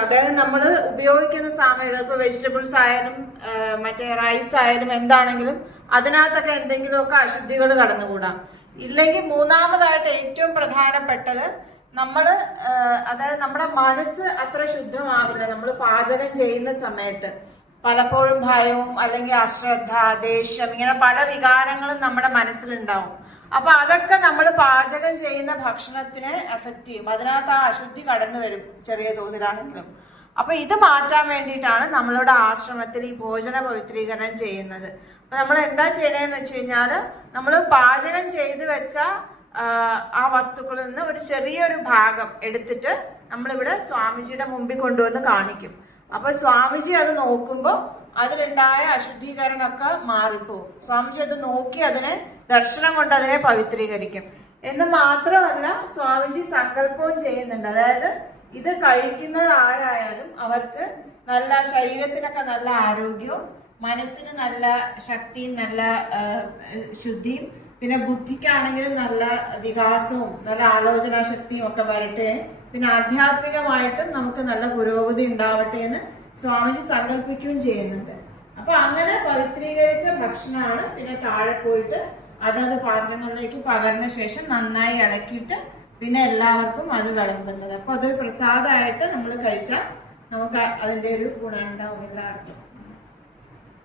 അതായത് നമ്മൾ ഉപയോഗിക്കുന്ന സാമഗ്രികൾ ഇപ്പൊ വെജിറ്റബിൾസ് ആയാലും മറ്റേ റൈസ് ആയാലും എന്താണെങ്കിലും അതിനകത്തൊക്കെ എന്തെങ്കിലുമൊക്കെ അശുദ്ധികൾ കടന്നുകൂടാം. ഇല്ലെങ്കിൽ മൂന്നാമതായിട്ട് ഏറ്റവും പ്രധാനപ്പെട്ടത് അതായത് നമ്മുടെ മനസ്സ് അത്ര ശുദ്ധമാവില്ല. നമ്മൾ പാചകം ചെയ്യുന്ന സമയത്ത് പലപ്പോഴും ഭയവും അല്ലെങ്കിൽ അശ്രദ്ധ, ദേഷ്യം, ഇങ്ങനെ പല വികാരങ്ങളും നമ്മുടെ മനസ്സിലുണ്ടാവും. അപ്പൊ അതൊക്കെ നമ്മൾ പാചകം ചെയ്യുന്ന ഭക്ഷണത്തിനെ എഫക്ട് ചെയ്യും. അതിനകത്ത് ആ അശുദ്ധി കടന്നു വരും, ചെറിയ തോതിലാണെങ്കിലും. അപ്പൊ ഇത് മാറ്റാൻ വേണ്ടിയിട്ടാണ് നമ്മളുടെ ആശ്രമത്തിൽ ഈ ഭോജന പവിത്രീകരണം ചെയ്യുന്നത്. അപ്പൊ നമ്മൾ എന്താ ചെയ്യണേന്ന് വെച്ച് കഴിഞ്ഞാല് നമ്മൾ പാചകം ചെയ്ത് വെച്ച ആ വസ്തുക്കളിൽ നിന്ന് ഒരു ചെറിയൊരു ഭാഗം എടുത്തിട്ട് നമ്മളിവിടെ സ്വാമിജിയുടെ മുമ്പിൽ കൊണ്ടുവന്ന് കാണിക്കും. അപ്പൊ സ്വാമിജി അത് നോക്കുമ്പോ അതിലുണ്ടായ അശുദ്ധീകരണമൊക്കെ മാറിപ്പോവും. സ്വാമിജി അത് നോക്കി അതിനെ ദർശനം കൊണ്ട് അതിനെ പവിത്രീകരിക്കും. എന്ന് മാത്രമല്ല സ്വാമിജി സങ്കല്പവും ചെയ്യുന്നുണ്ട്. അതായത് ഇത് കഴിക്കുന്നത് ആരായാലും അവർക്ക് നല്ല ശരീരത്തിനൊക്കെ നല്ല ആരോഗ്യവും മനസ്സിന് നല്ല ശക്തിയും നല്ല ശുദ്ധിയും പിന്നെ ബുദ്ധിക്കാണെങ്കിലും നല്ല വികാസവും നല്ല ആലോചനാ ശക്തിയും ഒക്കെ വരട്ടെ, പിന്നെ ആധ്യാത്മികമായിട്ടും നമുക്ക് നല്ല പുരോഗതി ഉണ്ടാവട്ടെ എന്ന് സ്വാമിജി സങ്കല്പിക്കുകയും ചെയ്യുന്നുണ്ട്. അപ്പൊ അങ്ങനെ പവിത്രീകരിച്ച ഭക്ഷണമാണ് പിന്നെ താഴെ പോയിട്ട് അതത് പാത്രങ്ങളിലേക്ക് പകർന്ന ശേഷം നന്നായി ഇളക്കിയിട്ട് പിന്നെ എല്ലാവർക്കും അത് വിളമ്പുന്നത്. അപ്പൊ അതൊരു പ്രസാദമായിട്ട് നമ്മൾ കഴിച്ചാൽ നമുക്ക് അതിന്റെ ഒരു ഗുണം ഉണ്ടാവും എല്ലാവർക്കും.